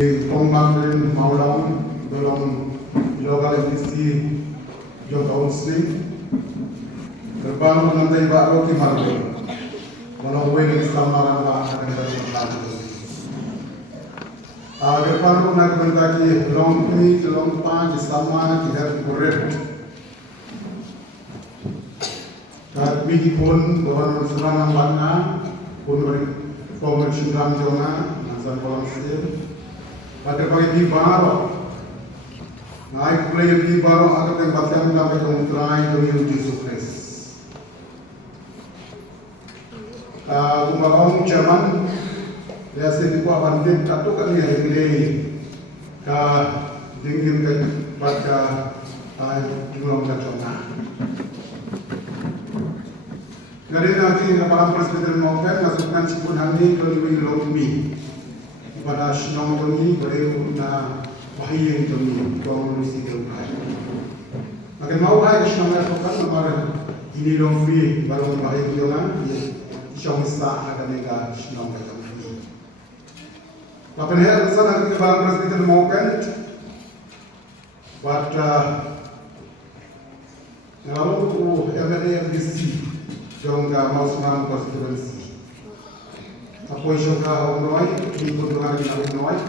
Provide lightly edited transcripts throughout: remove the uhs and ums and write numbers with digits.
Pembangunan Maulang dalam local MTC Youth Council terbangun lantai baru di Margo melalui samaran akan berlaku. Agar baru nak berlagi lompi lompa di sama tidak kuret. Kami pun orang serangan bangga pun beri komersi dalam zona nasab volunteer. Pada pagi baru, naik player di baru akan tempatkan kami mengutai demi Yesus Kristus. Kumbalang zaman, biasa di bawah banding satu kali hari ini, dingin ke pada jumlah macamnya. Jadi nanti kepala presiden Maupen masukkan sipun hari ke lebih lombi. Pada senang kami beri na bahaya kami kau mesti terbaik. Maka mau bahaya senang lakukan kemarin ini lombi baru bahaya kita syawisa ada nega senang kami. Apa ni? Sana kita baru presiden Maupen pada lalu tu MDC jangka mau senang konstitusi. Apoy syukur orang ini pun dengan kita orang.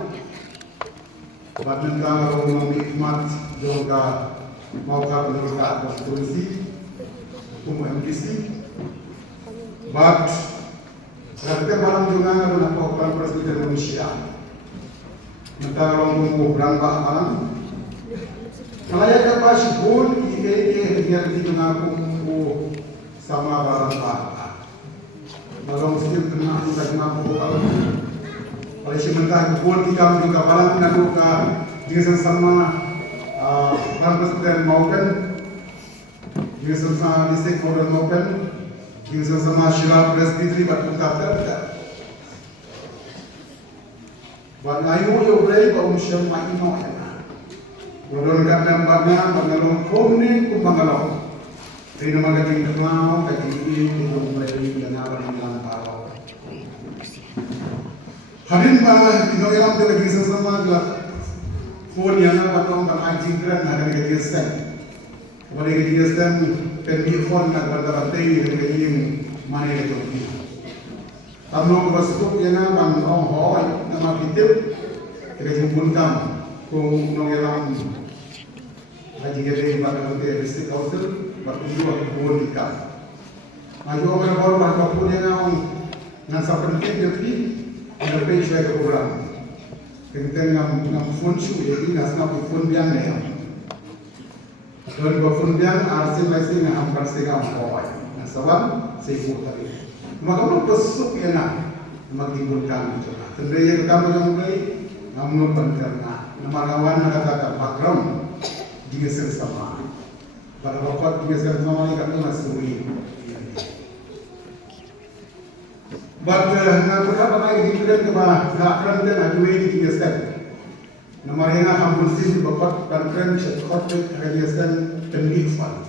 Badan kami orang nikmat juga mau kami berkat konstitusi, MTC. But kerana malam juga nak bukan presiden Malaysia. Mentang orang berangkat malam. Malaya kapas pun ini di tengah sama barang. Kalau mesti kena kita kena buka. Oleh sementara pun kita juga balang nak buka dengan sama balang presiden Maupen, dengan sama distrik Modern Maupen, dengan sama Syirah Presbytery berbuka terdekat. Bangayu yo boleh kau mesti main no ya. Modern kadang bangalong komni ku bangalong. Ini nama kaji kelam, kaji ini mulai dengan orang parau. Harin pada kita yang tu kaji sesama kelas phone yang apa tu orang kaji keren nak kaji sen. Boleh kaji sen pergi phone nak berdebat kaji mana itu. Tamno bersuku yang apa orang hoi nama kita kaji buntam kung nongelam kaji kaji pada nanti district council. Bertujuan kebun ikan. Maju orang baru baru punya yang penting jadi lebih saya program. Tentang ngam fungsi jadi ngasih fun biang ni. Kalau fun biang arsi masih ngam bersihkan kawai. Sebab sibuk tadi. Maka kalau besok ya nak mengiburkan itu. Sendiri kita mengambil namun penterna. Nama kawan nak kata background dia sama. Pada waktu biasa zaman kami masih But nak berapa lagi kita kebah nak kerana nak jual di biasa. Nama yang hampir sih bapak dan kerana cepat kerja pendek fund.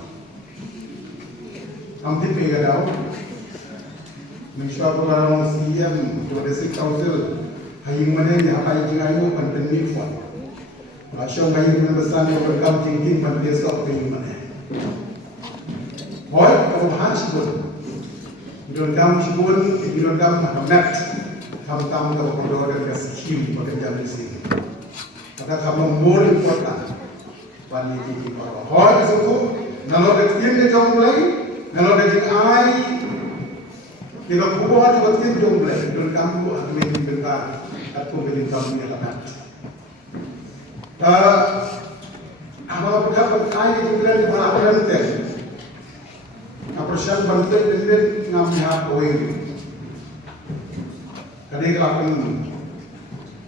Kami pergi dah. Mencuba orang siam district council hayang mana yang apa yang ayu pendek fund. Rasio hayang besar yang berkam tinggi pendek sok hayang mana. Boy, kalau bahas pun, hidup kamu pun hidup kamu net, kamu tahu kalau kalau ada skill bekerja di sini. Maka kamu boleh buatkan bani tinggi pada. Boy, itu, kalau ada skill dia jauh mulai, kalau ada ai, kita buat buat skill jauh mulai. Hidup kamu akan meningkat atau meningkat punya net. Apa berapa ai itu dari mana berhenti? Persian bantai dengan ngamnya poin. Kerana kelakon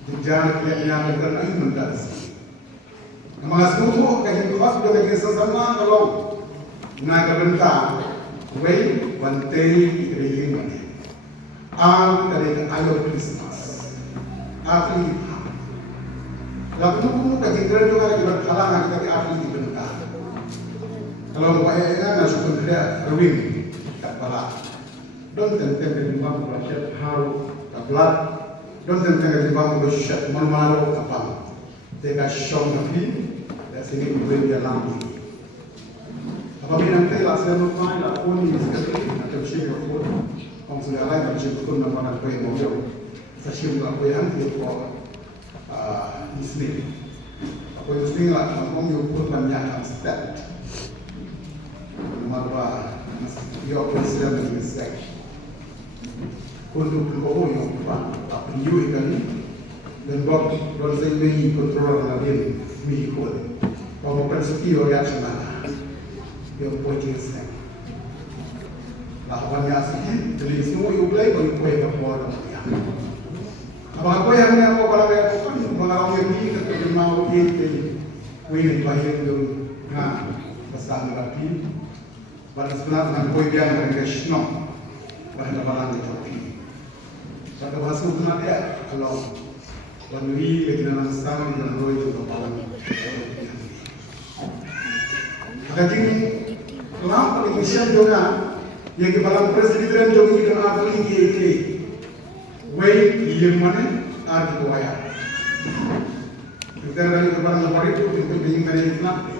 berjalan yang bergerak ini mendas. Mas tuh kayak khas dengan sesama kalau naga bentar, way bantai dari mana? Dari ayo Christmas. Akhir. Lalu tuh kayak keren juga kita berkalang kita akhir bentar. Kalau upaya ini nasib kerja Erwin kat Palak, don tentang kedua proses haru kaplat Don't think that the bomb was shut one mile upon. They got shot in the feet, that's in it with the alarm. Apabila nanti laksana rumah, lakon ini sekali atau ciri lakon, orang sudah lain macam lakon nama nak kau yang mau, saya lakon yang dia kau Muslim. Aku Muslim lah, orang yang pun banyak step. Marwah, dia presiden Malaysia. Untuk kau yang apa new ini, dan buat saya ini kontrol lagi mikul. Kalau persegi orang yang dia boleh jelaskan. Lawan yang asli, jadi semua yang boleh boleh berbuat dia. Apa yang ni aku kalau aku kan mengalami ini ketika mau ini, ini banyak tu na pasang lagi. Pada sebenarnya kau yang mereka snow, pada barang itu. Pada bahasa mana dia kalau wanui dengan sang dan roy itu barang. Agaknya kenapa Indonesia juga yang kebalang presiden juga itu apa ini? Wait, yang mana ada kuaya. Kita dari kebalang baru itu bingung dari Islam.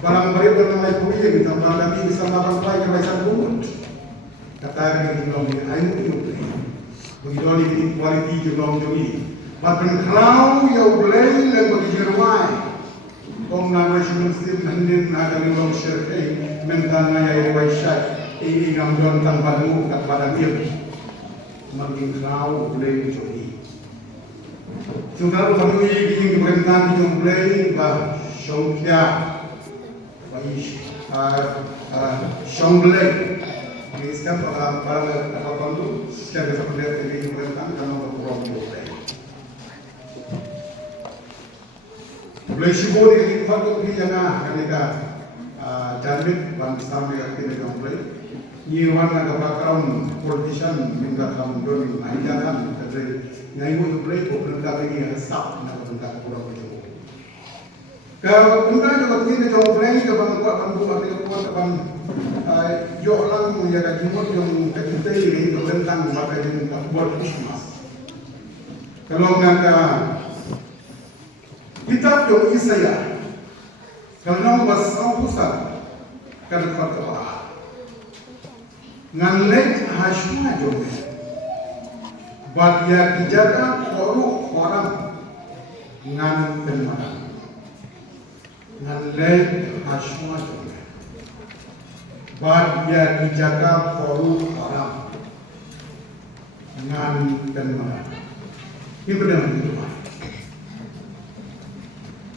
Barang baru bernama kuaya kita berada di sana sampai ke Malaysia pun. Katakan kita belum ayu itu. Begitu ini kualiti belum jadi. Bahkan kalau yang boleh lebih jerawat. Kung naman Muslim hindin nagaling long share mental na yung waysay iingam doon tang badmo at badamir maging kao blame jogi so kalau kami iging keberantan yung blame ba syongkya ba syongblay iskan para nakapandu siya sa pagdating iging keberantan kanong kapurong yung blame boleh syukur dengan faktor ini jangan mereka jadwal bangsa mereka tidak boleh. Ini warna kebackground politician minta kamu doni ajaran kerja nyai itu boleh pemerintah ini asap nak pemerintah kurang itu. Kalau pemerintah juga begini jauh boleh kebantu apa keban yolang menjaga jumut yang kita ini tentang apa yang kita buat Christmas. Kalau nak kitab yang Isaya kalau basau pusat kalau fatwa nganlek hashma jom badia dijaga koru orang ngan penmara nganlek hashma jom badia dijaga koru orang ngan penmara ini benar benar.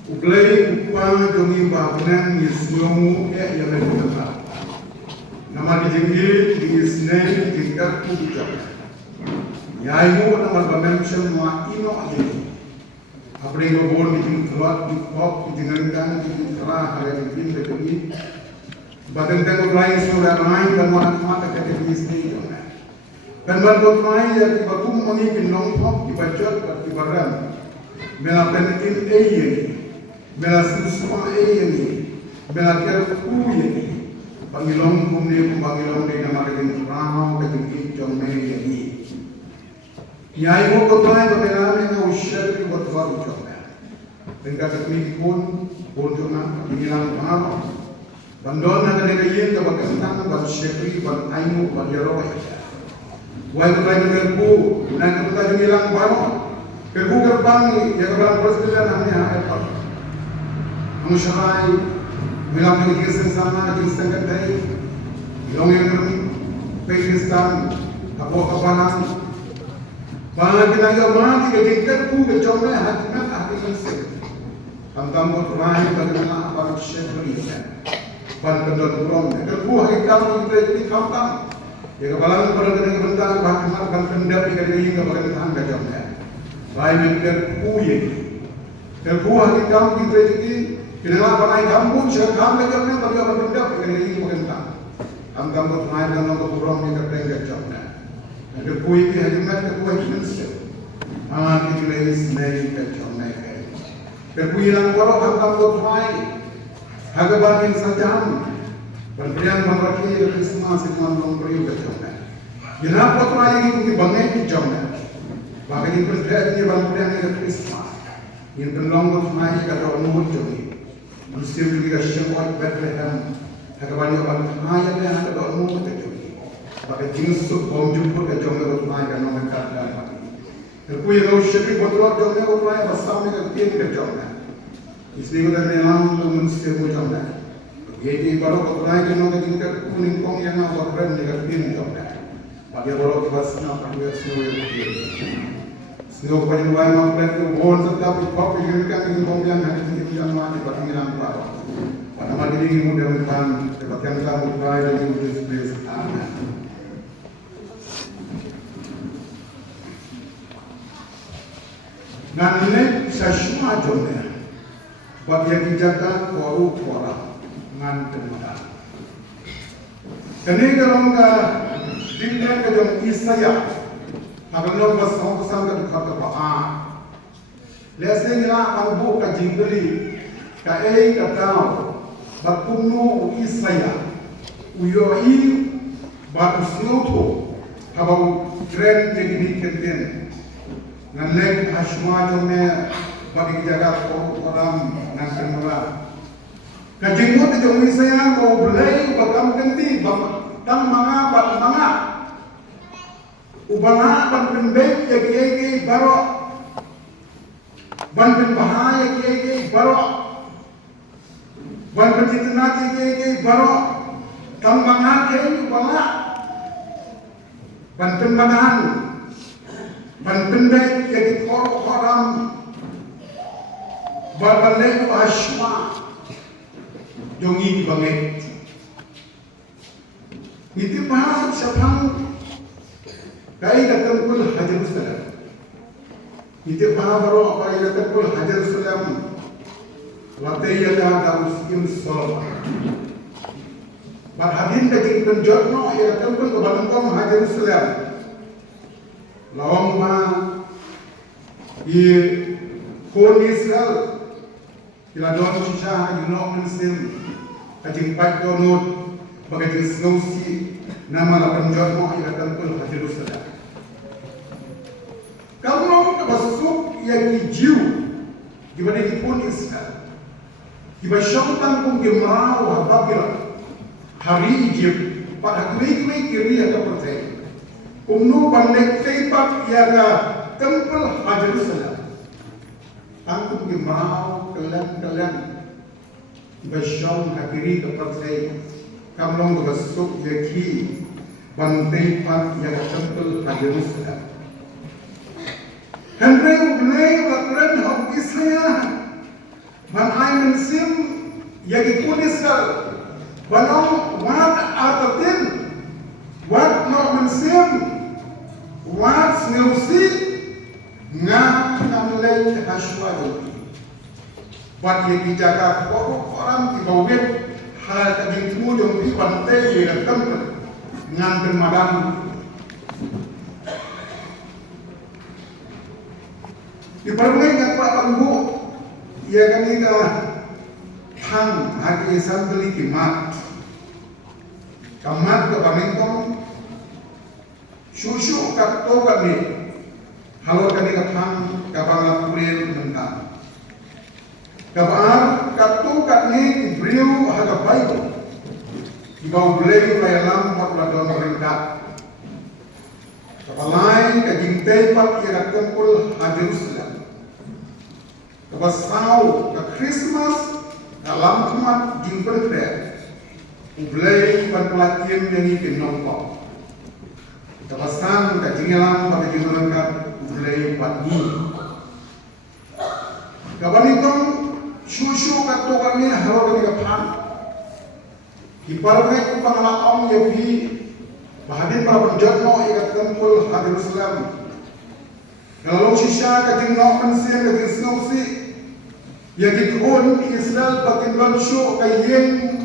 Uplay upang kami bahagian Yesmu yang berkata, nama dijenggi di Isnin tingkat puncak. Yaimu nama bermention ma ino aja. Apa yang berbon di keluar di pop didengarkan di kerah hari ini begini. Bahkan tengok lain surah lain dan orang mata kata di Isnin itu. Dan berbuat lain yang dibatum mengimpin nongpop dibacot di baran. Melakukan ini. Bela semua ini, bela kerja ini, panggilan kumni panggilan dengan mereka ramau ketinggi jom ini. Yai mo kotai bela dengan usia itu bertuar jom. Dengan ketinggi pun jomna panggilan ramau. Bandon nak dengan yang kebakan ban syekri ban aimu ban jeroy. Wai kotai dengan bu, nak kotai dengan ramau. Kerbu gerbang yang kebalan presiden namanya apa? Musyarai, bilang dengan sama dengan sekretari, bilang yang Pakistan, apa-apaan, bahkan kita yang mati ketingkat pun kecomnya hatinya hati manusia. Tentang lain bagaimana apa syekh ban kendor burung, kerbu hakikat kita ini khatam. Ya kebalan pada dengan bentang bahkan ban kendor ikan ini kebalan tahan kecomnya. Lain kerbu ini, kerbu hakikat kita ini. Kenapa naik kampung sekarang lagi orang bagi orang benda dengan ini pemerintah. Kampung naik dalam kurang ni tertengah jauhnya. Ada kui ke hadimat ke kui manusia. Kita lagi sendiri kejauhnya. Kui yang kalau kampung naik, agak banyak saja. Berperian berarti itu semua semua memberi kejauhnya. Kenapa naik ini banyak kejauhnya? Bagi yang bergerak ni bang perang ni Christmas. Yang berlonggar mai kata umur joni. Muslim juga syaitan Bethlehem. Hakabanyo bang mai ada yang kata umur joni. Bagi jenis bom jumpa ke jomnya bermai kan orang kata. Kui yang syaitan berdoa jomnya bermai bersama dengan tim ke jomnya. Isliye kita nelam Muslim jomnya. Jadi baru berdoa kan orang kita kuning kong yang nak berperan dengan tim jomnya. Bagi baru kita senang panggil semua yang Sino pa yung mga mga buwan sa tapos papiligan ka ng pamilya na hindi ang mga ipatingilan pa. Para madiligin mo ng pan, ipatyan ka mo tayo ng this place. Amen. Nanilip sa syuma jomnya, bagyan ijaga koru kora ngan temada. Kani garong ka dindan ka jom Isaya. Agar lo pasang pasang ka kata pa lesen nila ang buo ka jingguli ka ka tao batpuno Isaya uyo batusnuto habang tren teknik kenten ngalek asma jome bagi jaga ko orang nang semula ka jinggot jom Isaya ko belai bagam kenti tang mga ubanga ban penbek ya kiai baro ban penbahaya kiai baro ban penjitna kiai baro tang banga kiai ubanga ban penbanahan ban penbek ya kor haram balbalai asma jongi banget itu bahasa syafang Kai datang pun Hajar Salam. Itu bahawa kai datang pun Hajar Salam. Latai ada muslim sol. Berhadin daging penjorno ia datang pun ke Balangkom Hajar Salam. Lawang ma i kon Israel. Kila don shisha yunok muslim. Kajing pat donut bagai snowsi nama la penjorno ia datang pun Hajar Salam. Kalau masuk yang hijau, gimana pun Israel, gimana syaitan pun gemarau hababila hari hijau, pada kiri kiri yang terpercaya, umno pandai tepat yang tempel Hajar Salam, tangkup gemarau kalian, gimana syaitan kiri terpercaya, kamu masuk yang kiri, pandai tepat yang tempel Hajar Salam. Henry Ublay berperan hak Isaya, ban ay mensim yagi kunisal, banong wat atatin, wat no mensim, wat sneusi, nga kamlay haswa bat yagi jaga orang di bawah hal kaging tumujong di pantai yang tempat ngan bermadam. Di permukaan yang Pak Panggu, ia kami ke hang hagi esan beli kimat ke Bamengkong, susu kato kami, halor kami ke hang ke Bangladesh mentang. Kabar kato kami diberiu harga baik, di bawah beli layanan makladon mereka. Kapalai kajing tepat ia kumpul Hajar Salam. Kapasau ke Christmas dalam umat jingpen kred, ublay penpelatihan yang ini nongkok. Kapasan kajingelang pada jinglekan ublay pati. Kapanikong susu katokannya halau kami kapan. Ibaratnya pangalaong yabi bahadin para penjatno ia kumpul Hajar Salam. Kalau sisa kajing nongkan siang kajing snowsi. Yang dikon Israel bakin bansyo kayeng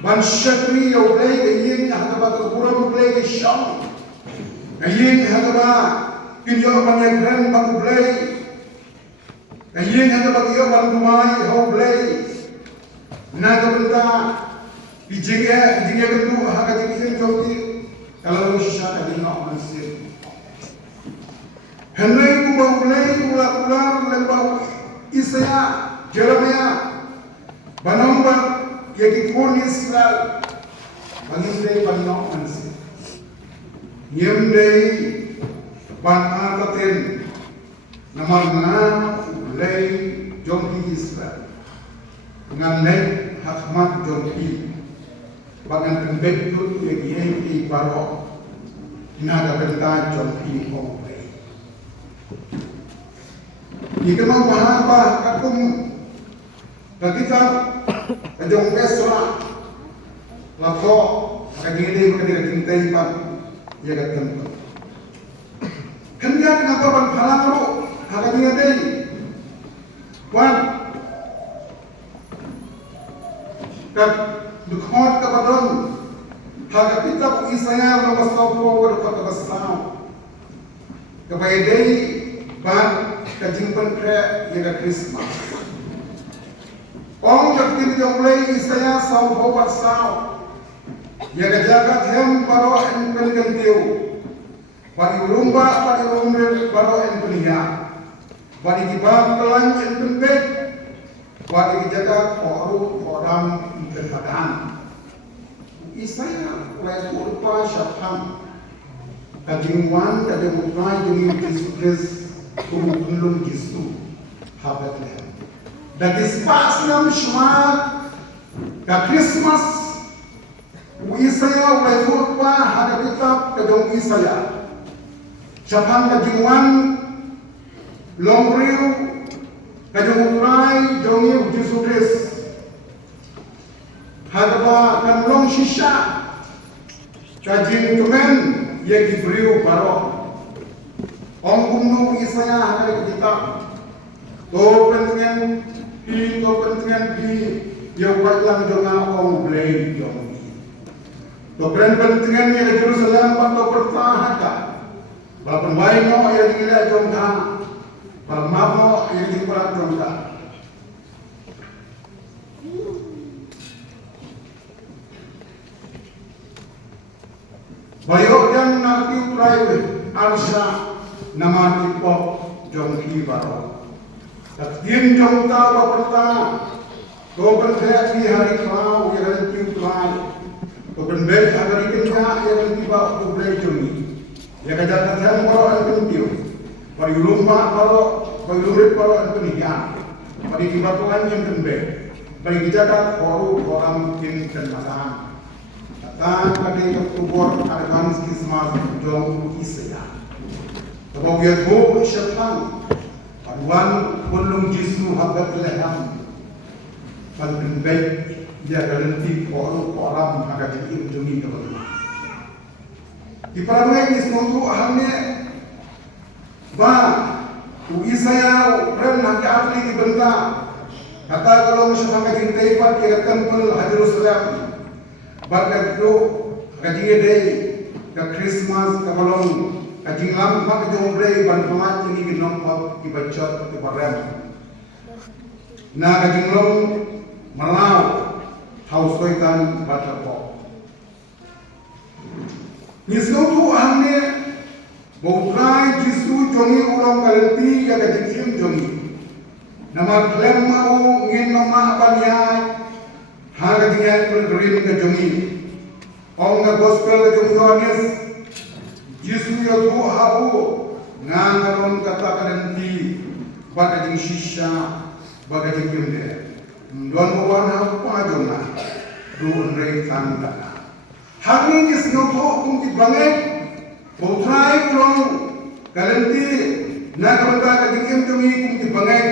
bansyakri yaw play kayeng hagaba kakuram play kay Sham kayeng hagaba kinyo panyagran baku play kayeng hagaba kiyo bandumay haw play nagabenta ijingya gendu hagajing joti kalau sisa kaging nongkan siang Henry kumulai ular lembau Isaya Jeremia banomba yekikoni Israel bangindai banong ansi yemdai ban ataten namana ulai jompi Israel nganai hakmat jompi bagan tembek tu yeki baro nada benta jompi komplei Ikan apa kakum ketika kejong besra lato kagili kagili tintai pan ya katem kendak ngapa pan halangro kagili dei wan kat dukhot ka badon hagapita Isaya lamasau ko ka basau kabayday ban kajimpan kre yaga Christmas. Ong jakti jomlei Isaya sau hobat sau. Yaga jagat hem baro en pengentiu. Bari urumba bari urumre baro en peniya. Bari kibam kelan en penbek. Bari jagat koru koram penpadan. Isaya ulai kurpa syafham. Kajingwan kajingutrai demi Kristus. Belum Yesus habat leh. Dan dispas nam shmat ka Christmas Isaya ulai furpa hada kitab kajong Isaya. Syapang kajingwan longriu kajong utrai jongi Yesus Kristus. Hada ba kan long shisha kajing kemen ye gibriu baro. Ong kumno Isaya hari kita to pengen di yang batlang jonga ong blame jong to pengen ni ke Jerusalem pato pertahan ka balapan baik no ya dingila jong ka balmamo ya dingprat jong ka bayok dan nanti utrai arsa nama tipok jong baro. Takdim jong tawa pertama. To berkreasi hari kau yang tiupai. To berbel hari kenya yang tiba kublai jongi. Yang kajat jam baro an tiu. Bari rumah baro, bari urip baro an penihan. Bari tiba tuan yang berbel. Bari dijaga koru orang kin dan masan. Kata kali Oktober advance Christmas jong Isaya. Sebab ia tu syaitan, paduan belum Yesus habat leham, paling baik dia garanti orang akan jadi demi kebenaran. Di perangai ini semua hamnya, bah, Isaya rem nak ahli dibentak. Kata kalau masih sampai cintai pat ke tempel Jerusalem, berkat itu kajian day ke Christmas ke balong. Kajing lam mak jombrei ban pamat ini ginom pop dibacot di parem. Na kajing long malau haus soitan baca pop. Nisau tu hamne botrai jisu jongi ulang kalenti ya kajing im jongi. Nama klem mau ngin nama abanyai ha kajing ay pergerin ke jongi. Ong gospel ke jongi Yohanes Yesus yang tu habu ngangaron kata kanenti bagai jing shisha bagai jing kemde don bawana pajona don rei tanda hari ini senoto kunci bangai potrai kurang kanenti nak berkata jing kemde kunci bangai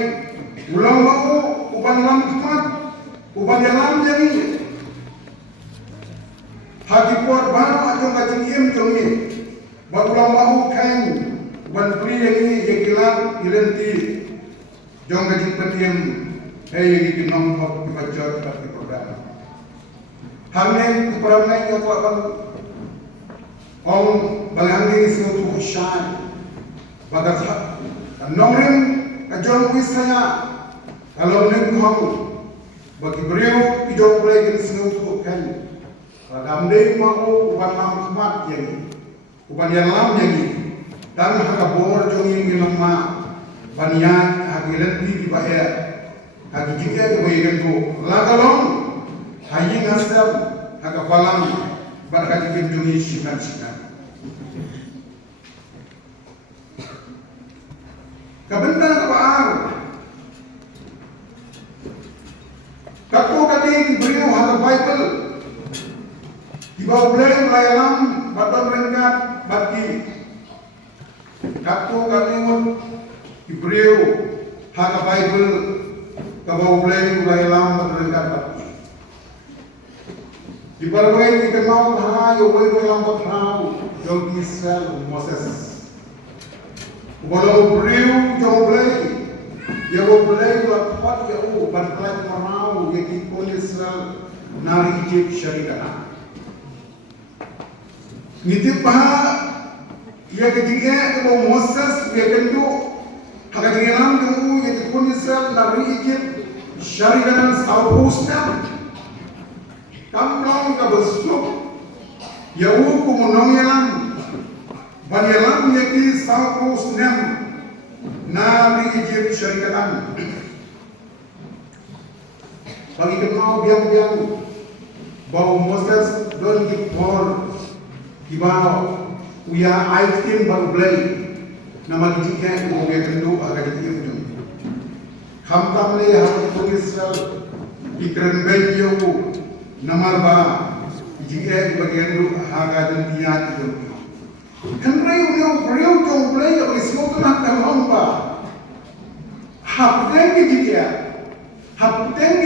ulang mau uban lam kemat uban lam jadi hati kuat baru aja kajing kemde Bagulang mahu kan ban pri yang ini yang kilang ilenti jong kajing petiam yang kinom hok dibacot di program hamne program yang tu abang ong balanggi semua tu syai bagat nomrin kajong Isaya kalau ning hong bagi beriu hijau boleh semua tu kan ramdei mahu ban lam kemat yang Bukan yang lam yang ini, dan hakabor jongin gilama banyak hagilan di bahaya hagi jika kebayakan tu lagalong hayi nasab hakapalang barkat kim jongi sinan kabenta kabaar kakko kating beriu haka Bible di bawah belai melayalam baton rengkat bagi kakko kating beriu haka Bible ke bawah belai melayalam baton rengkat bagi di berbagai dikenal bahaya boleh melayalam baton jong Israel Moses walau beriu jauh belai, ya belai lapat ya bantai marau ya kipon Israel nari Egypt syarikat. Nitip bah ya ketiga kalau Moses ya kendu hak ketiga tu ya kipon Israel nari Egypt syarikat saupusnya. Kamlang kabesuk ya kumunong yalam. Banyalam yaki saupus nem nari Egypt syarikatan. Bagi kenal biang-biang bau Moses don dipor kibau uya aitin baru belai nama dijiknya mau biar kendu agak dijiknya pun. Kamtam le harus Israel ikran baju nama ba dijiknya bagian du agak jentian itu. Kenapa yang beriu jauh belai yang semua kena terlomba, hapten kita, hapten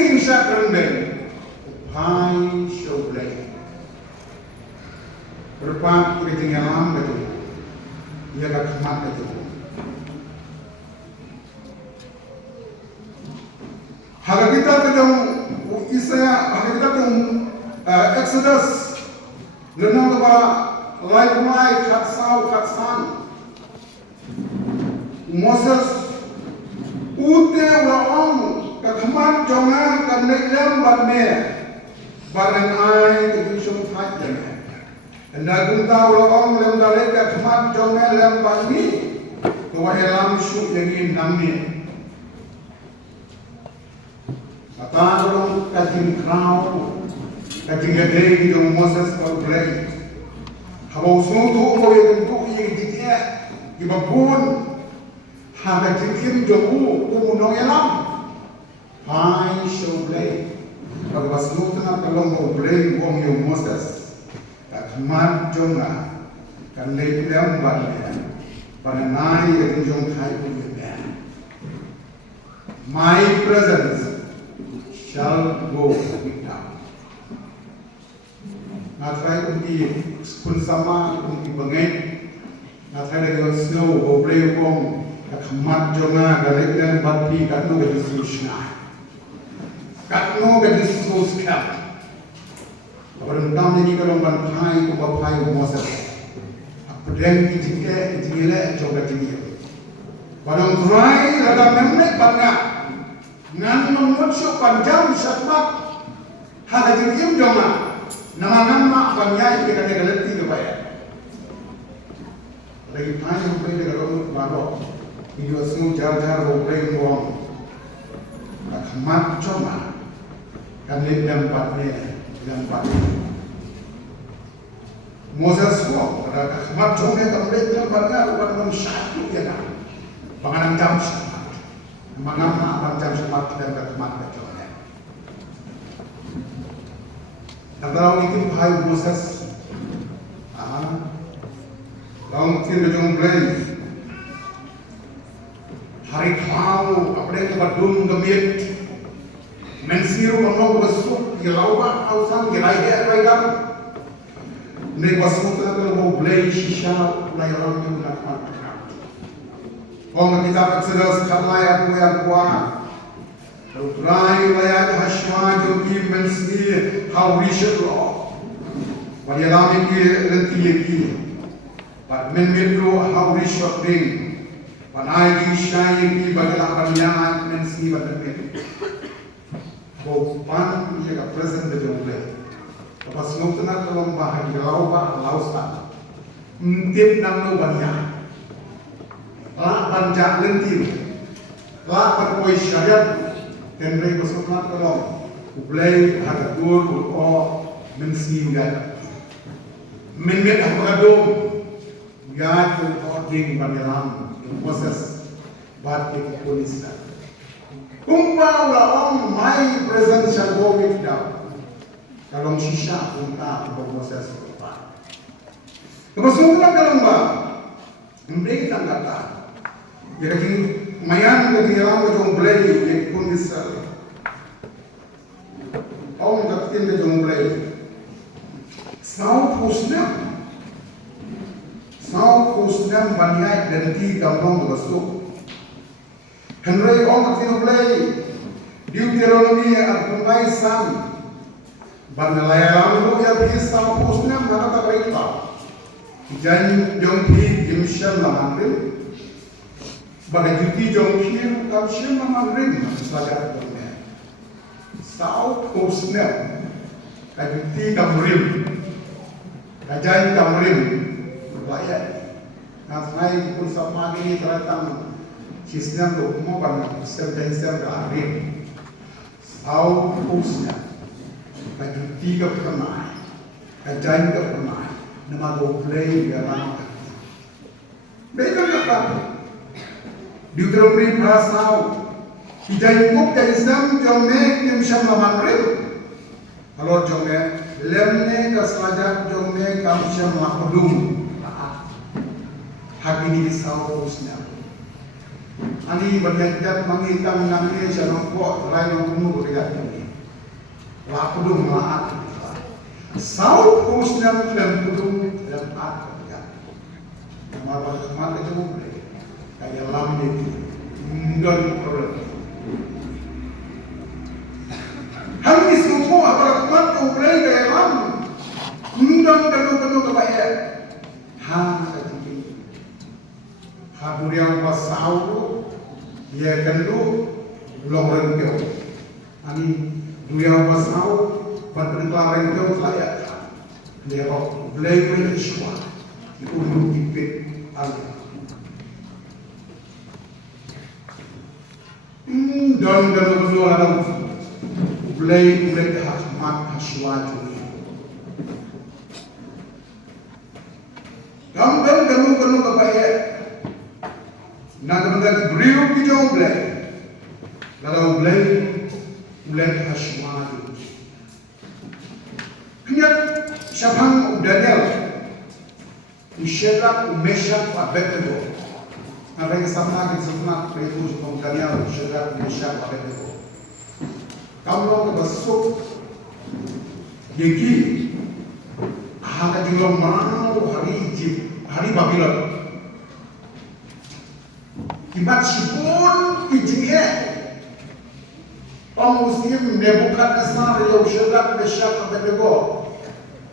insya kerendam, hai show belai, berapa ketinggalan betul, ia kemat betul. Harga kita kedong Isaiah, harga kita kedong Exodus. Lenang apa lai katsan Moses ute waong kakmat jongan kanelem barne barang ai kedusung fajar anda gunta waong lem dale kakmat jongan lem barni kawahelam syuk yang namni kata orang kajin krau kajing gede yang Moses baru belai. Habang semua tu kau yang tentu yang dikira ibabun hada jikim jauh kumunong elam. Hai show belai. Kalau semua tengah kalau mau belai uang yang Moses kakmat jonga kan lepas balik pada naik yang jong hai punya. My presence shall go with them. Natrai unti pun sama unti bengai, natrai dengan snow oblay wong kakmat jonga galek dan bati katno gadis susna, katno gadis suskap. Orang tamu ini kalau bantai kubapai Moses, pedang ijike ijile coba tinggi. Barang trai ada memnek banyak, ngan mengucap panjang syakmat, hal tinggi jonga. Nama banyak kita kena tinggal bayar. Lagi banyak orang yang kalau baru ini semua jar-jar orang orang mat cuma kan yang Moses wong ada mat cuma kan yang bukan satu ya kan. Panganan jam semat, panganan jam semat dan mat cuma. Antara itu hai Moses, lawan tim berjumpa belai, hari kau apa yang berdum gemit, mensiru orang bersuk, gelauan ausan gelai baikam, nek bersuk kalau belai sisa mulai orang yang nak makan. Orang kita bersedar sekali aku yang kuat. Rai layat hashma jogi mensi hawishat lo. Wadialami ki renti yeki. But men medro hawishat ding. Panai di shay yeki bagala panyan mensi batemet. Bo pan ia present de jomble. Pas ngutna kalau bahagi lauba lausta. Tip nang no banyak, la banjak lentir, la berkoi syariat, kendrai bersolat kalau, ublai ada dur o mensi udah, menmet apa kadom, ya tu ording banyalam, proses bat ke polis dah. Kumpau lah om mai present syarbowi dah, kalau sisa unta proses apa. Kebetulan kalau mbak, mereka tak kata, jadi mayan bagi orang macam belai yang pun bisa, orang tak tin macam belai, sau pusnam banyak dan ti kampung bersuk, Henry orang tak tin belai, Deuteronomy al-Qur'an sam, banyak orang yang pergi sau pusnam mana tak baik tak. Jangan jom pi jemshan lamangrin, bagai juti jom pi kamshan lamangrin saja domnya. Sau posnya, kajuti kamrim, kajan kamrim, bayar. Nasmai pun sama ini teratang sistem tu mau banyak sistem kearim. Sau posnya, kajuti kepenai, kajan kepenai. Nama doblei dia lama. Mereka kata, Deuteronomy pasal, hidayah kok dari Islam jomek yang syam lamangrim. Kalau jomek, lemne keselajak jomek kamu syam makhlum. Hak ini disahurusnya. Ani berjajat mengitam namanya jangan kok lain yang penuh berjajat ini. Makhlum maaf. Saud husnam dan kudung dan akal. Nama mana itu boleh. Kayak lambe itu, enggak problem. Hal ini semua aparatus boleh kayak lam, enggak penuh kebaik. Jadi, hadir yang pas saud, dia kendu loreng kau. Ani dua pas saud. Berpengaruh itu layak, dia boleh bersyukur, itu hidup Allah. Dan berdua orang boleh hikmat syukur. Gambar kamu kebaik, nak benda beriuk kita boleh, kalau boleh syukur. Kemudian Syabhang Daniel, Syedrak, Meshach, Abednego. Mereka sama itu Daniel, Syedrak, Meshach, Abednego. Kamu bersuk, jadi ada juga mau hari Babylon. Kibat sipun ijihnya. Orang Muslim Nebukadnezar yang Syedrak, Meshach, Abednego.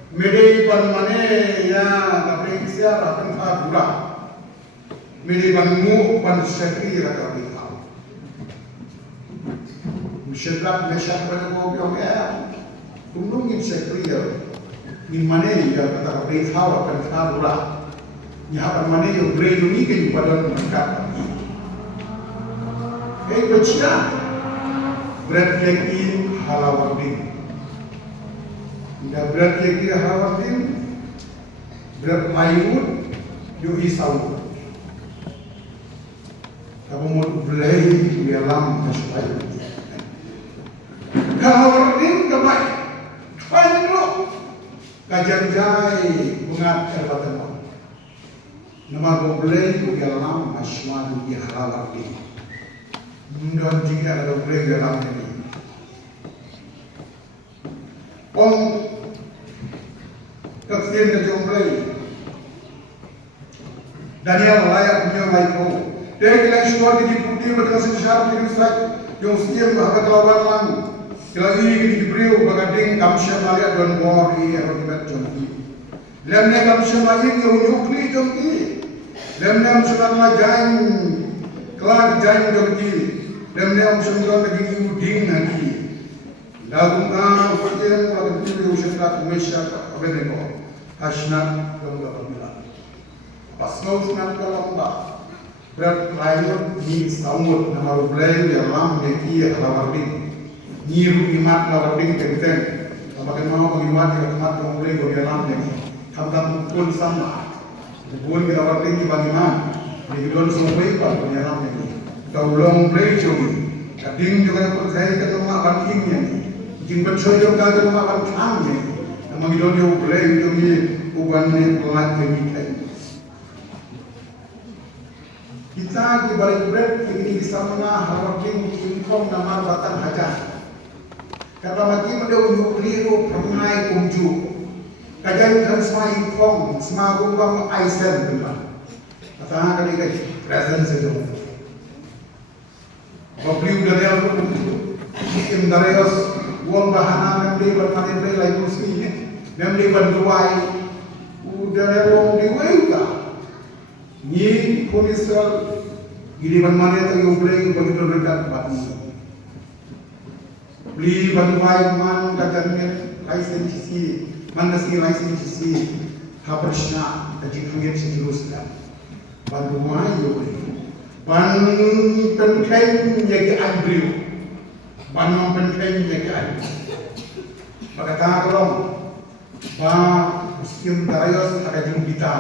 Mede ban mane ya tapi siapa akan faham mede ban mu ban syakir akan tahu. Syedrak Meshach Abednego yang tundungin syakir ni mane ya kata kapten tahu akan tahu ya ban mane yang beri ini kan pada mereka. Baca berat lagi halawardin. Dah berat lagi halawardin, berat mayun, yuhi sawu. Kamu mau beli di alam kesuai. Halawardin kebaik, banyak lo. Kajian jai mengat kerbatan. Nama kau beli di alam kesuai di halawardin. Dan jika ada beli di alam ini. Om keksin ke jomblay Daniel layak punya baikku. Dia kira syukur di putih berdengan sesyar di Israel yang sekian bahagia kelawan lang. Kira ini diberiu bagading kamsya maliat dan wari akibat jomki. Lemnya kamsya maliat yang nyukli jomki. Lemnya kamsya maliat kelak jain jomki. Lemnya kamsya maliat lagi uding lagi. Lagu kau percaya mulai dari usia Meshach Abednego, Hashna dan Gabamila. Pas ngau sengat kalamba. Berat lain ni samut nama rublai yang lam neki halawarding. Nyiru imat halawarding tenteng. Bagaimana mau imat yang imat yang rublai bagi lam neki. Kamtam pun sama. Bukan kita halawarding bagaimana? Jadi don semua ipat bagi lam neki. Kau long rublai cumi. Kading juga percaya ketemu banting neki. Jing bersoi juga ketemu banting neki. Nama kita dia rublai cumi uban ni pelat demi. Kita di balik berat ini bisa mengharapkan income nama batang hajar. Kata mati pada unjuk liru pernai kunju. Kajian kan semua income, semua gubang aisen benar. Kata kali kali present saja. Bapli udah dia kunju. Sistem darius uang bahana membeli bermain beli lagi muslinya, membeli banduai. Udah dia uang diwei udah. Ni komisar gini mana tu yang boleh begitu dekat batu. Beli bantuan man katanya lisensi mana sih lisensi hapersna jadi kuat seterusnya. Bantuan yang boleh. Ban penkain yang keambil, ban penkain yang keambil. Berkata kalau muslim darayos ada jumlah kita.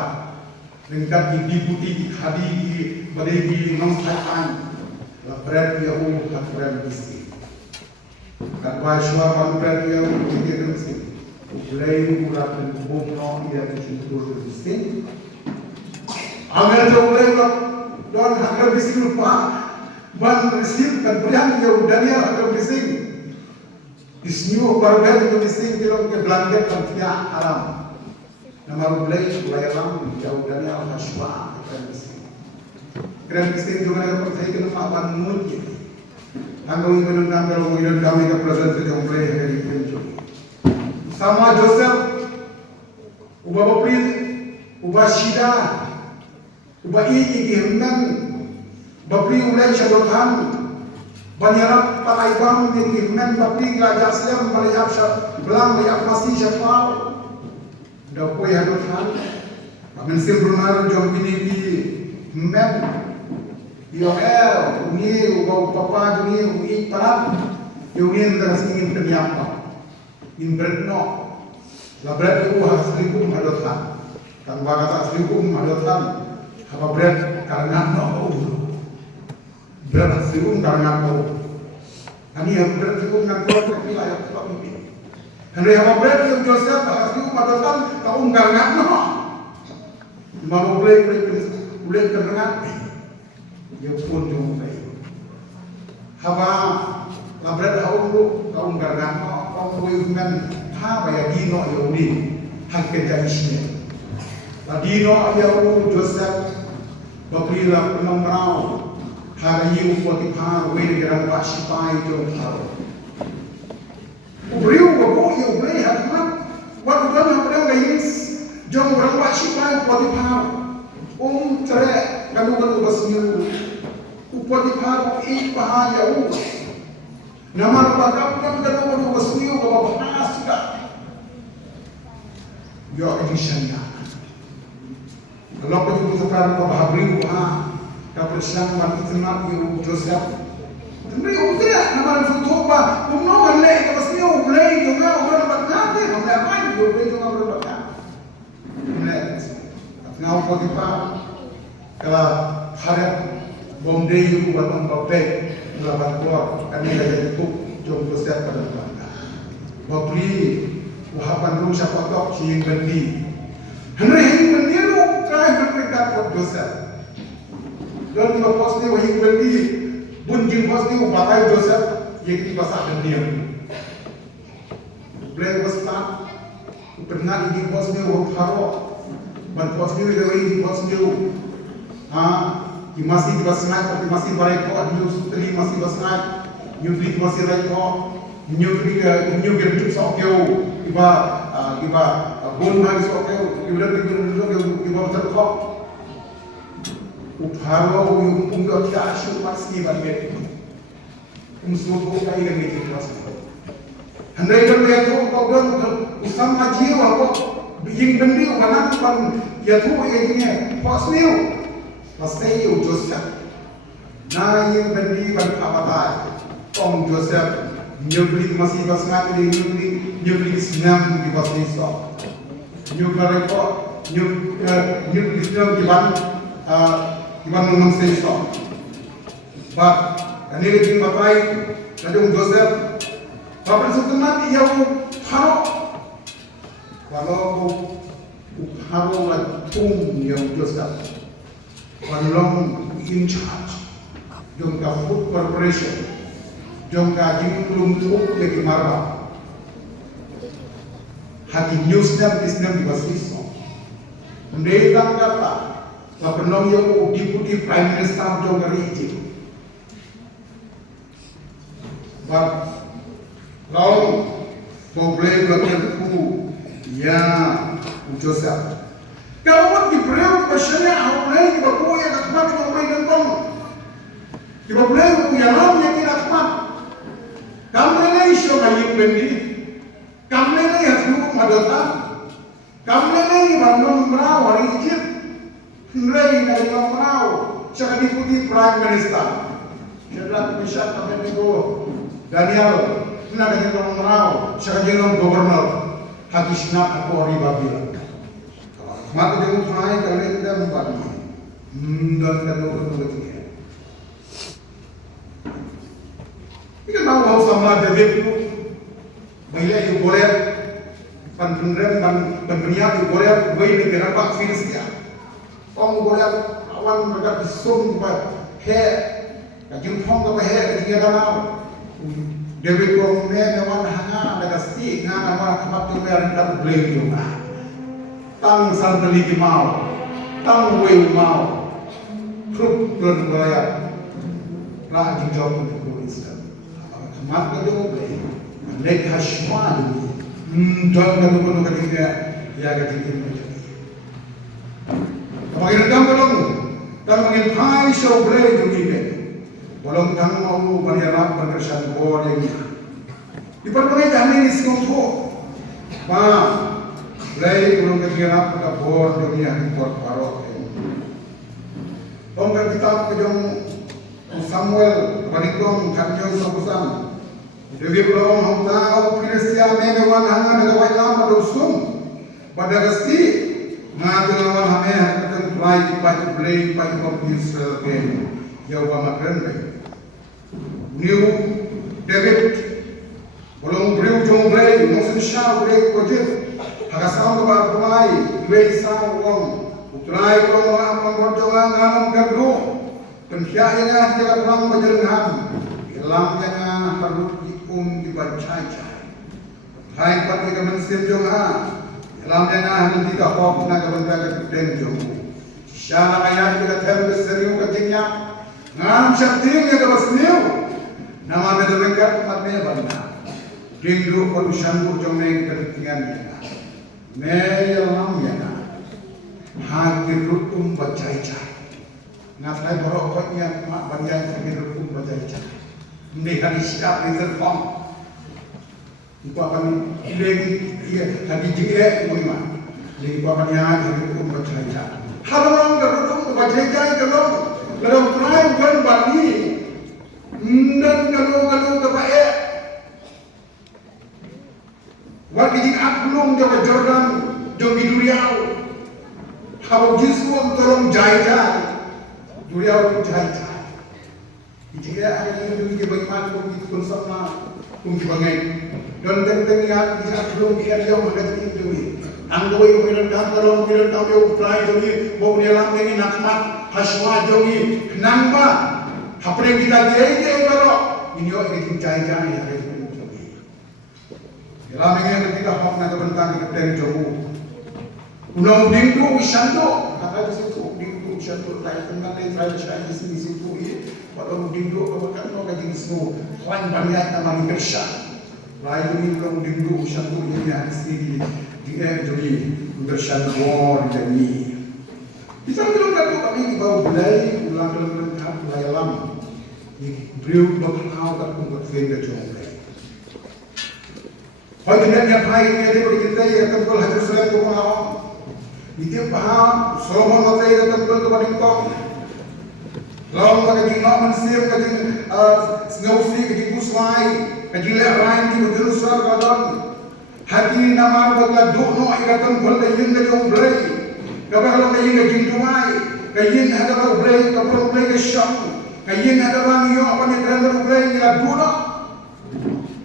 Lengkap di buti hadi badai nongsakan berat dia berat mesti kan bahasa berat dia mesti mulai urat dan bumno dia dicintur mesti amal jauh don hakar mesti lupa ban mesti kan beriang dia udahnya hakar mesti isnyu barang itu mesti dia ke blanket kan dia alam. Nama rublai layang jauh dari al-Hashwa keren mesti juga ada percaya kena makan mulut angkau ingin mengambil mengirim kami ke present ke rublai hari ini sama Joseph ubah bapri ubah Shida ubah Iigiman bapri ulai syadotan banyarap palaibang Iigiman bapri ngajak Islam malayap belang malayap masih syafal dah kau yang berhan, kami sempurna jom ini di mem, yang ni ubah papa ni ui parat, yang ni dah singin ternyata, in beratno, la berat itu aslikum hadotan, kan bagat aslikum hadotan, apa berat karena no, berat aslikum karena no, ani yang berat aslikum nak buat tapi layak tak mungkin. Henry apa berat yang Joseph aslikum hadotan kau enggak no, mau boleh kedengar, dia pun jom saya. Haba labret kau enggak no, kau boleh dengan apa ya dino Yahudi hak kejaisnya. Dino Yahudi Joseph bapila penamrau hari itu Potifar wei gerang wasipai jom kau. Beliau bawa ia beli hikmat, waktu itu beliau gayis, jom orang wasipai Potifar, cerai kalau bersenyum, Potifar bahaya nama bakapnya kalau bersenyum bawa bahas sudah, ya edisinya, kalau pergi sekarang bawa beliau dapat siang mati tenang itu Joseph. Beliau tidak nama Futoba, umno leh kalau sini ulai juga orang berkata, nama apa itu ulai juga orang berkata. Leh, now Potifar kalau hari bomdei itu buat membabek, melawan keluar, kami dah itu jom Joseph pada belanda. Bapri, wahapan rum siapa tok ciing bendi. Henry yang bendi lu try berdekat buat Joseph. Dan di pos ni wahing bendi. Bunjing pos ni ubatai Joseph yang kita pasal dia. Boleh besar, pernah di pos ni haro, ban pos ni di pos ni, masih basnai, tapi masih baik kok, new sutri masih basnai, new beli masih baik kok, new gerjuk sokeu, iba bon lagi sokeu, iba betul kok. Upharo yung punggol ka asyo pasti bagay umsubo ka ilang ito pasti handay ka ito pagdon usam majiwa ko Yang benda wanang pan ya tu yang pas new pasti you Joseph. Na yang benda pan apa Om Joseph nyubli masih pasangan di nyubli senam di pasti so. Nyubli ko nyubli senam di ban nomor so. But ini lagi bapai kadang Joseph bapak setelah dia haro kalau haro latung yang Joseph walau in charge jongka food corporation jongka belum tuh lagi marah hati newsnya bisnya di basis mereka kata bapak nom yang deputy prime minister jongka Egypt. But kalau boleh bertemu ya Joseph. Kalau kita beriau pasnya awalnya kita boleh akmat kita boleh nonton. Kita boleh yang yang kita akmat. Kamu ini isu main bendi. Kamu ini hati madota. Kamu ini bandung merau hari Egypt. Mulai dari merau. Cakap diputi prime minister. Sedang bisa tapi nego. Daniel, nak jadi orang merau, saya jadi orang gubernur. Hati senap aku orang Babila. Mata dia utrai kalau kita membagi, dan kalau begitu. Kita mahu sama David tu, bila itu boleh, penbeniat itu boleh, boleh negara Pak Filistia. Orang boleh awan mereka disum kepada hair, kajim fong kepada hair ketika danau. David kong mewan hanga nagasti nga naman kamati meron na blame yung tang sandali di mau tang way mau trup don gaya ra di job ko islam kamat ka do blame leg hashwan don na ko no kadinga ya ga din mo jadi kamagin ka mo tang mangin pai show blame yung ibe bolong tang mau bariarap berkesan bor yang di perkara kami ni sekutu, mulai belum kira pada bor dunia di bor parok. Tongkat kita kejong Samuel panikong kanjong sabusan. Dewi belum tahu Filistia menewan hanga negawai lama dosum pada gasti ngadawan hame akan mulai dipakai play pakai Israel game. Jauh amat New David belum beriu jong play musim syar play project hagasam kebar play play sang wong utrai belum aman berjalan alam gardu pensyainya tidak perang berjalan hilang jangan harus dibaca hai pati ke mesin jong hilang jangan tidak kau nak kebentar ke jong syara ayat tidak terus serius kecilnya ngam syaktinya ke basniu nama mendengar matnya benda dingru konsyambur jomeng ketinggian meyalam yana hagir rukum bacai-cai ngatai boroknya mak banyak hagir rukum bacai-cai mereka siap di telepon itu akan lagi lagi jika mulai lagi akan yang hagir rukum bacai-cai kalau orang rukum bacai-cai kalau try bukan bagi dan kalau kebaik waktu jika belum jauh Jordan jauh Duriau kalau justru tolong jaya Duriau jaya jika ada yang lebih bagaimana pun sama pun bangai dan tengah jika belum dia jauh mengerti itu anggoi mirandang tolong mirandang jauh try jauh mau dia lam ini nakmat haswa jauh kenapa apa yang kita dia baru ini orang yang jaya ya dalam ini ketika hak nak bentang dari jauh, ulang dinggu isanto, kata di situ dinggu isanto, lain tengah lain lain di situ ini, kalau dinggu kawan no kaji semua, lain banyak nama Indonesia, lain ini ulang dinggu isanto ini yang sini di jadi Indonesia war jadi, kita belum tahu kami di bawah budaya ulang lengkap budaya lama, beliau berkenal tak pun berfirman jauh. Bagi yang baik ni ada bagi kita yang tempel Hajar Salam tu malam. Dia paham Solomon matai yang tempel tu pada kau. Lawan pada jina mansir kaji snowfi kaji buswai kaji lerain di berjerusal kadang. Hati nama bagi dono ikat tempel kajian kaji omblay. Kalau kajian kaji dumai kajian ada omblay kapal omblay kesyam kajian ada bang yo apa ni kerana omblay ila dono.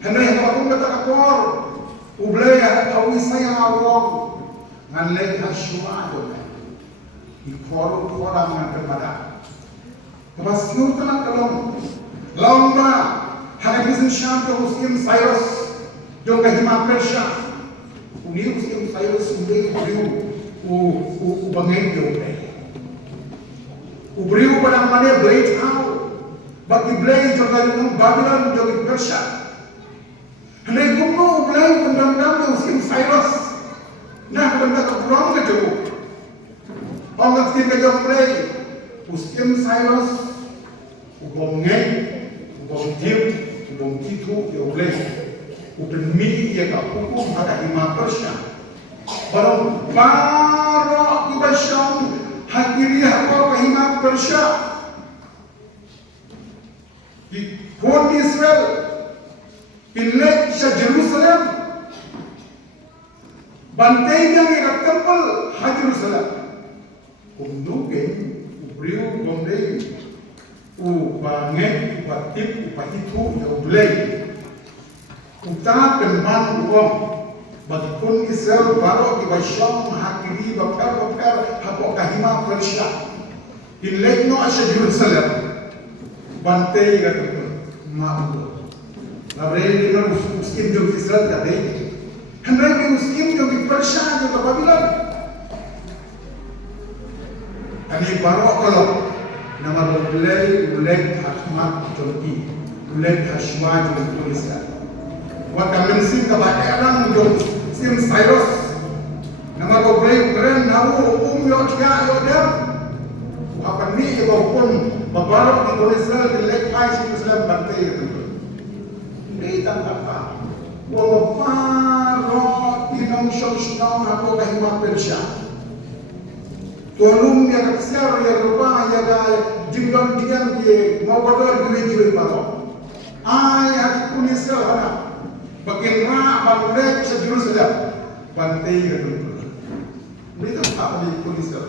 Hendak yang aku kata kapor, ublay ada tahu saya awam, nganlek asua tu, ikor orang yang berbeda. Kepas nur telah kalong, lamba, hanya kisah Syam tu Muslim Cyrus, jom kahimah Persia, uni Muslim Cyrus ublay bangai dia ublay pada mana blay tahu, bagi blay jom kahimah Babylon jom Persia. Hendak kumau belai pendam-dam Muslim Cyrus. Nah, benda kepulang ke jauh. Orang Muslim ke jauh belai. Muslim Cyrus, ubongeng, ubong dim, ubong titu, dia belai. Ubeng mi dia tak hukum pada imam Persia. Barang barok di Basyam, hakiri apa ke imam Persia. Di Pon Israel. Pilih Syah Jerusalem bantai yang ikat tempel Hajar Jerusalem umdugen ubriu gondeng ubangeng ubatip ubatitu ya ublay utara penman uang bagi pun Israel baru di Basyam hakiri bakar hapok kahima Persia pilih no Syah Jerusalem bantai ikat tempel ma'u Labrei dengan Muslim jom Israel tak ada. Hendak Muslim jom Persia jom Babylon. Kami baru kalau nama ulek Ahmad Jomki, ulek Hashwa jom Israel. Waktu mensim kebahagiaan jom Muslim Cyrus. Nama ulek keren nahu yotya yodem. Apa ni yang pun babarok di Israel ulek Jerusalem bantai itu. Kita kata, walaupun tinang syaitan atau kahimah Persia, tolong dia keser yang lupa yang jinggan dia mau berdoa jual baru. Ayat pun Israel ada, bagaimana bangsa Jerusalem bantai itu. Mereka apa di pun Israel?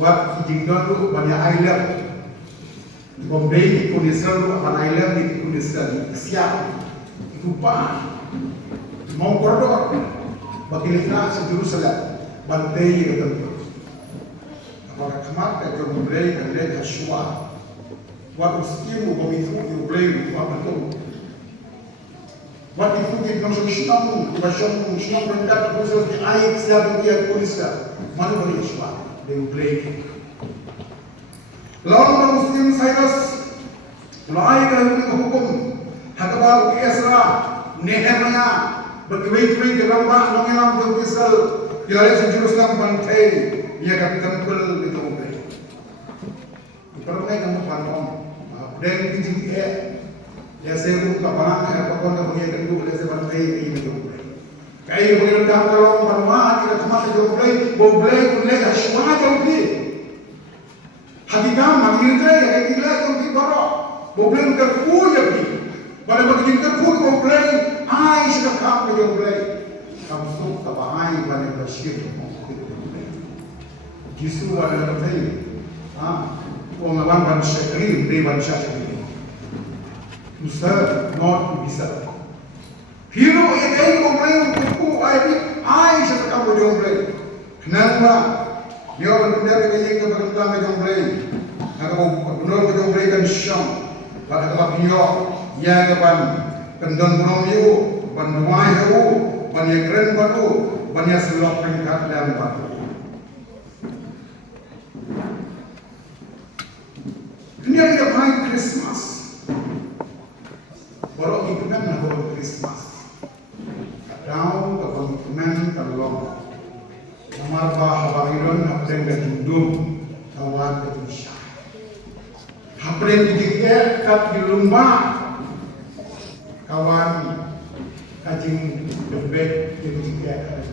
Waktu jinggan tu banyak island. Bombay di pun Israel, apa island di pun Israel siap. Lupa mau berdoa bagi negara Jerusalem bantai itu apakah kemana jom mulai dari Hashwa waktu sekian begitu mulai apa tu waktu itu kita masuk Islam rendah terus di air siapa dia polisnya mana boleh Hashwa dia mulai lalu Muslim Cyrus mulai dari hukum Hakabal Esra, Nehemiah, berkewik-kewik di lambah nongelam di Israel, di area Jerusalem bantai, ia kata tempel di Tuhan. Pertama kamu pandang, dan tinggi ya saya pun kapan apa pun kamu yang kedua boleh saya bantai ini Tuhan. Kaya boleh datang kalau pandang kita cuma Tuhan, boleh Hashwa Tuhan. Hakikam mengira ya kita Tuhan baru, boleh terkuat pada bagian terpuk memulai, ai sudah kamu memulai. Kamu suka bahai pada bersyir. Justru ada bertanya, orang orang bangsa kering, dia bangsa kering. To serve, not to be served. Hero yang ini memulai terpuk, ai sudah kamu memulai. Kenapa? Dia orang benda yang keberuntungan memulai. Kalau benar memulai kan Syam, pada tempat New York. Ya kapan kendon burung yu, banduai yu, banyak keren baru, banyak selok pengkat dan baru. Ini yang kita Christmas. Baru itu kan nak Christmas. Kadang kebanyakan kalau nomor bahagian apa yang kedua kawan kedua. Apa yang ketiga kat di rumah. Kawan kajing baik yang dikatakan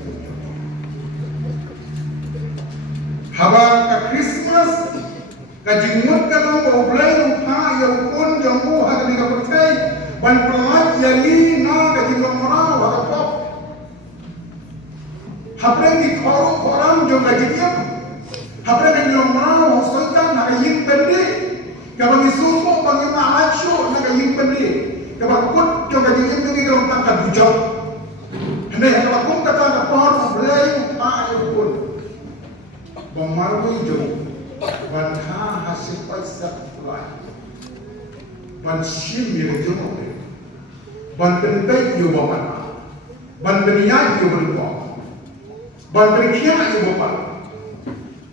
haba ka Christmas ka jingmut ka tong oblay ha yang pun jambu ha ni ka percay ban pelat yali na ka jingmut mara wa ka pop hapreng di koram jong ka jingyam hapreng di mara wa sultan na ka yim pendi ka bagi sumo bagi mahacho na ka yim pendi ka bakut jong ka jingyam ni ka tang ka bujang hendak ka bakut ka tang ka pohon oblay ha yang pun Bamarui jom, ban ha hasil paisak pulai, ban sim yang jom oleh, ban pentai yo baman, ban beniak yo berpong, ban berkiak yo baman,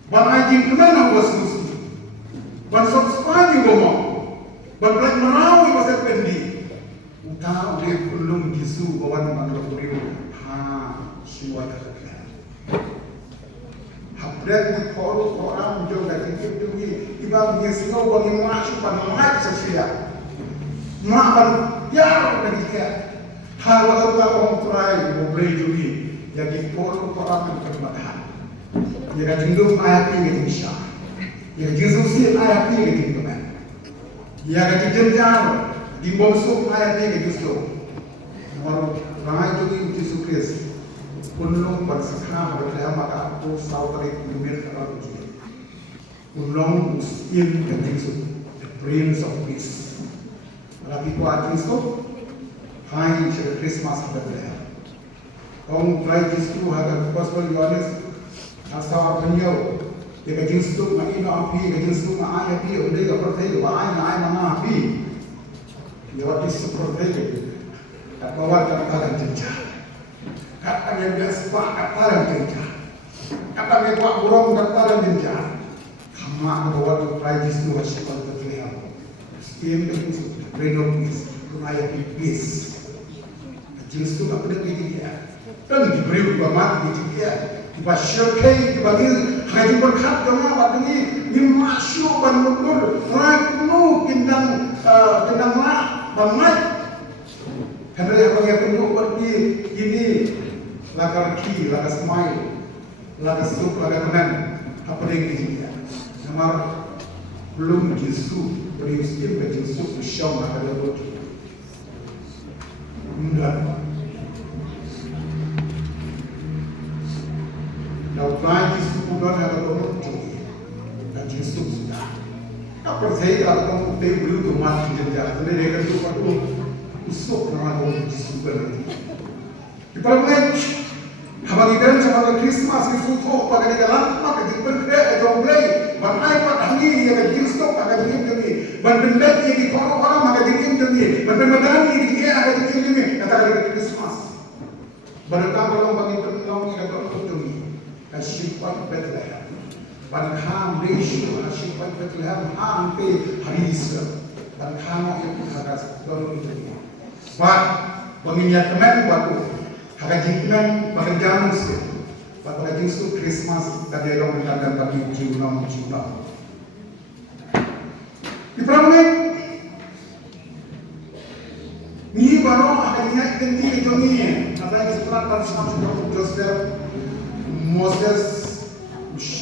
ban ajin kemana wasus, ban subspan yo baman, ban belak merawi pasal pendi, utah oleh belum jisu bawan bangla beriu ha siwa terkait. Dan di korup orang juga kita dui ibang yesno bagi masuk pada mat sesia mak ban yar bagi kita hal orang try boleh dui jadi korup orang berkebatan jika jindung ayat ini bisa jika Yesus ayat ini dikemen jika dijenjang di bonsuk ayat ini justru orang ramai dui Yesus Kristus Unlong bersama berkata maka aku selalu tarik lumir kalau begini. Unlong in the the Prince of Peace. Lagi kuat Kristus, hai cer Christmas berleha. Kau try Kristus ada Gospel Yohanes asal beliau. Dia Kristus mai no api, Kristus mai api, udah ya percaya bahwa ai mana api. Dia waktu seperti tak bawa kata jenjang. Kata yang biasa kata yang jenjang, kata yang buat burung kata yang jenjang. Kamu bawa tu prajis tu masih pada terlihat. Setiap itu renovasi, rumah peace. Jenis tu apa dia dia? Dan diberi banget dia. Tiba syurkai dibagi haji berkat dengan apa ini? Ini masuk bangun rakyat penuh kindang lah banget. Karena yang bagi penuh berarti ini. Laga ki, laga smile, laga sup, laga teman, apa yang dia? Namar belum Yesus beristimewa bagi Yesus bersama laga roti. Enggak. Kalau lain Yesus bukan laga roti, dan Yesus sudah. Apa saya kalau kamu tahu belum tu mati jenjang, jadi dia kan tu waktu usuk nama Yesus berarti. Ibaratnya habang ikan sama Christmas itu tuh pakai di dalam maka di berkait jomblay banai pak hangi yang Kristus pakai di demi ban bendet yang di korup orang maka di demi ban bendet yang di dia ada di demi kata di Christmas berkah kalau bagi penolong yang berkah demi kasihpan Bethlehem ban ham reshu kasihpan Bethlehem ham pe haris ban ham yang hadas baru itu pak pengingat teman waktu Haga jingkinan pekerjaan itu, pada justru Christmas tadi orang mengajar bagi jiunam. Di perangkat ni baru akhirnya inti itu ni, ada setelah persiapan Joseph, Moses,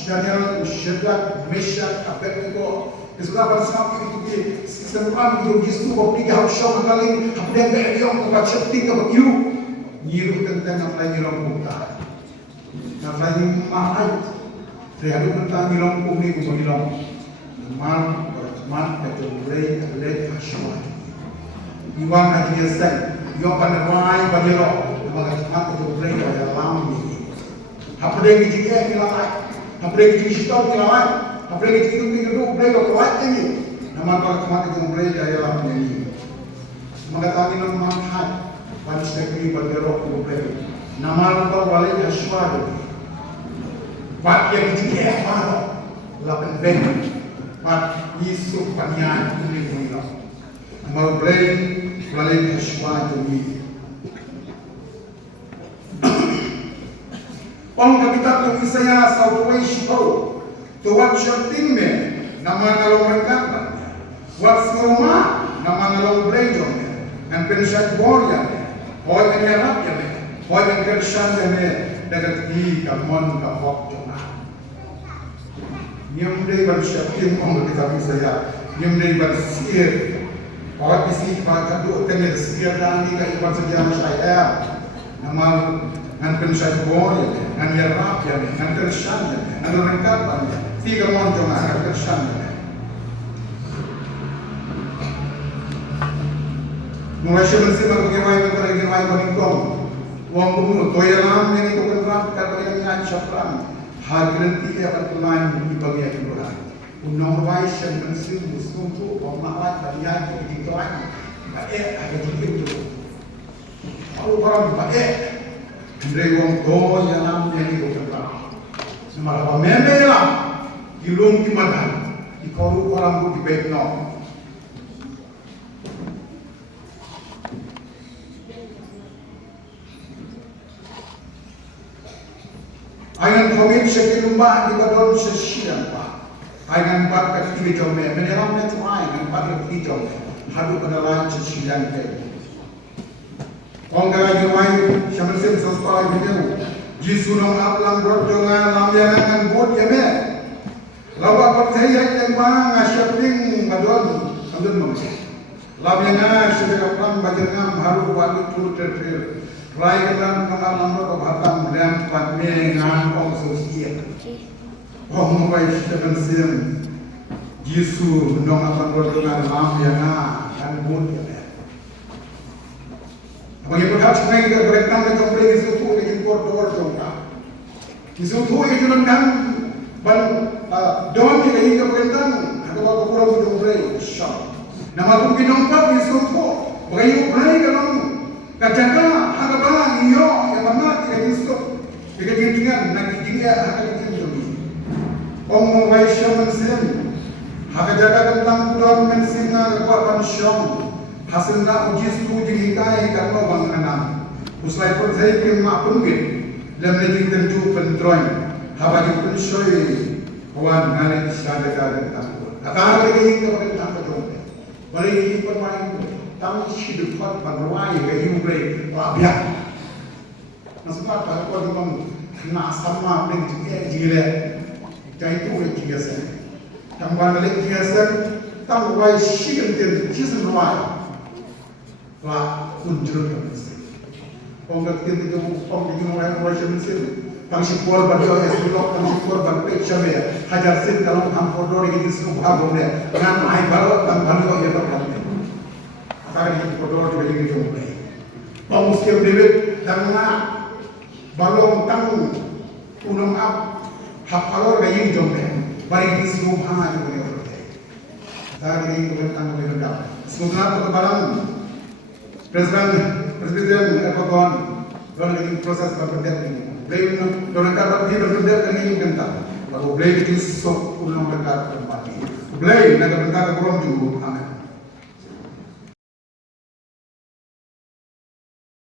Daniel, Shadrach, Meshach, Abednego. Setelah persiapan itu sistem itu justru bagi harus show kali, apa yang berdiam kepada cipti kepada you. Nyiru tentang apa yang nyirong buka, apa yang mahal. Terhadap tentang nyirong kumi kumpulan nyirong, man itu boleh hasil. Iwan hati sen, yo panawai banjiro, maka man itu boleh pada lam ini. Apa yang dijadikan nilai, apa yang dijadikan nilai, apa yang dijadikan itu boleh kuat ini. Nama kalau man itu boleh pada lam ini. Maka tadi nama mahal. Pansegri berderok kumpul. Nama lupa wali aswad. Bat yang dijadikan mana? Lapan ben. Bat Yesus panjang ini mula. Mau beli wali aswad ini. Pang kapitat ng Isaya sa Uway Shiko. Tuwag siya tingme. Nama ngalong rengkatan. Wag summa. Nama ngalong brejon. Ang pensyak borya. Hoy ang yarap yan Why yang Krishna ne dagat di kamon ka hok jona. Nyam dei ban syapin ong kita saya. Nyam dei ban sir. Awak isi pada tu tengah sir dan ni ka iban sedia saya. Namal ngan pensai boy, ngan yarap ya, ngan Krishna, ngan rengkat ban. Tiga mon jona ngan Krishna. Mulai sebelum bagaimana bagaimana bagaimana Wang bunuh toyalam yang itu bergerak kata dengan syafran hal nanti akan pelayan di bagian luar. Unang wajah mensil muslim tu pemahat bagian di tuan baik ada di itu. Kalau orang baik dari wang toyalam yang itu bergerak. Semalam memelah ilung di mana di kalau orang tu di baik no. Ayan komit syekil lumba di badon sesian pa. Ayan bat kat tiwi jome meneram net ayan bat kat tiwi jome hadu kedalan sesian ke. Ongga jomai syamersin sospai video. Jisu nong aplang berjongan lamyangan bot yame. Lawa percaya yang bang asyaping badon amdun mengsi. Lamyangan syekil aplang bajengam haru wali tur terter. Rai ketan kenal nomor kebatam dan panmengan ong sosial. Ong mai seven sim. Jisu nong akan berdengar lam yang dan bud ya. Bagi berkat sebenarnya kita berekam dan kembali Jisu tu dengan koridor jongka. Jisu tu itu nendang ban don kita hingga berekam atau bawa pulau jongka syam. Nama tu kinompak Jisu tu bagi ublay kalau kajaga harapan iyo yang mana tidak disuk jika jinjingan nak jinjingan akan dijinjungi Om Waisya mensin haka jaga tentang pulau mensinga kekuatan syam hasil nak ujis tu jingkai karena bang enam uslai pun saya kena pungkit dalam negeri tentu pentroy habagi pun syoi kawan ngalik syadaka tentang kata lagi kepada tentang kejong balik ini permain tahu hidup kot berwai ke Ukraina labia. Nasib apa kau dengan kena sama dengan jile, jadi itu boleh kiasan. Tambah lagi kiasan, tahu wai siapa yang kiasan wai, lah unjur terus. Orang kata kita orang wai semestinya. Tangsi korban itu es bulog, tangsi korban pecah ya. Hajar sin kalau kampur dori ini semua habisnya. Dengan air baru tambah lagi ya terkait. Akan dipotong juga ini jumpai. Pemuskim David dan balong tang unang up hafalor gayung jumpai. Bari di semua hanya juga berarti. Tadi ini kita tanggung jawab. Semoga perkembangan Presiden Erdogan dalam lagi proses berpendek ini. Beliau dalam kata dia berpendek ini kentang. Lalu beliau itu sok unang dekat tempat ini. Beliau nak berkata kurang juga. Amin.